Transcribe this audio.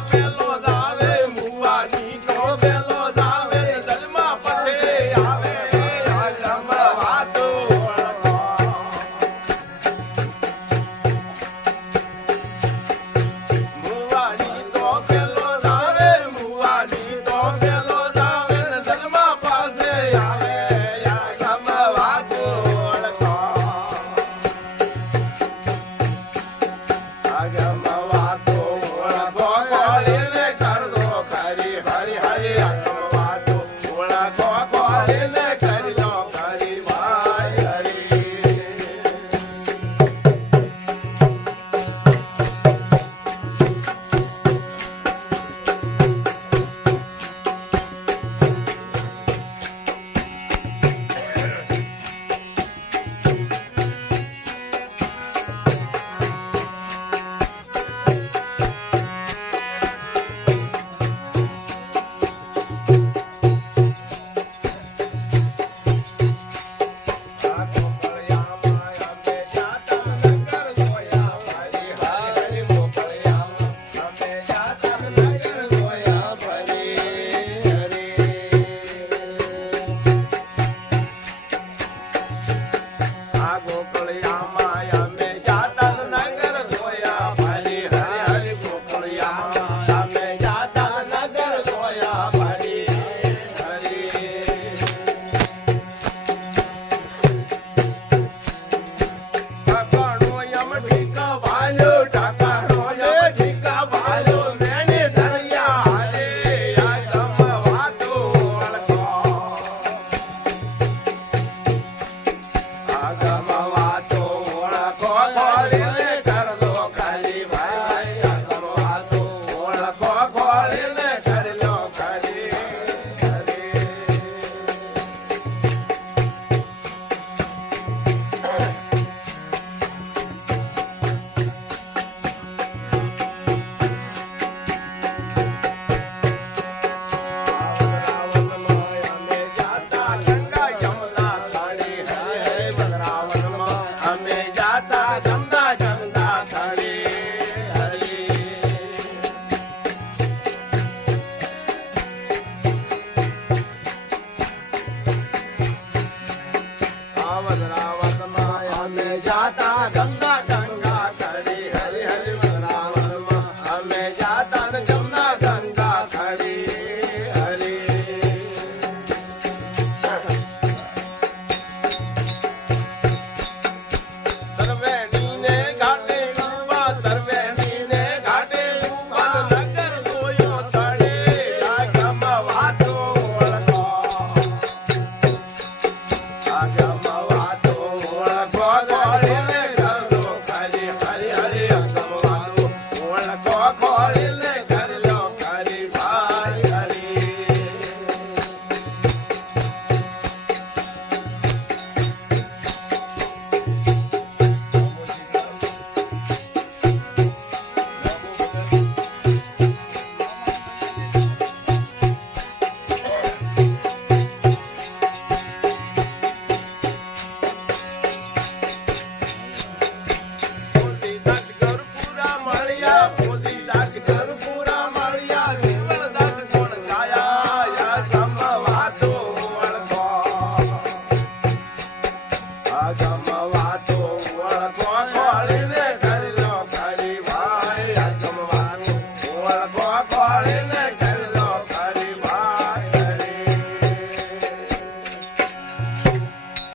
pelo da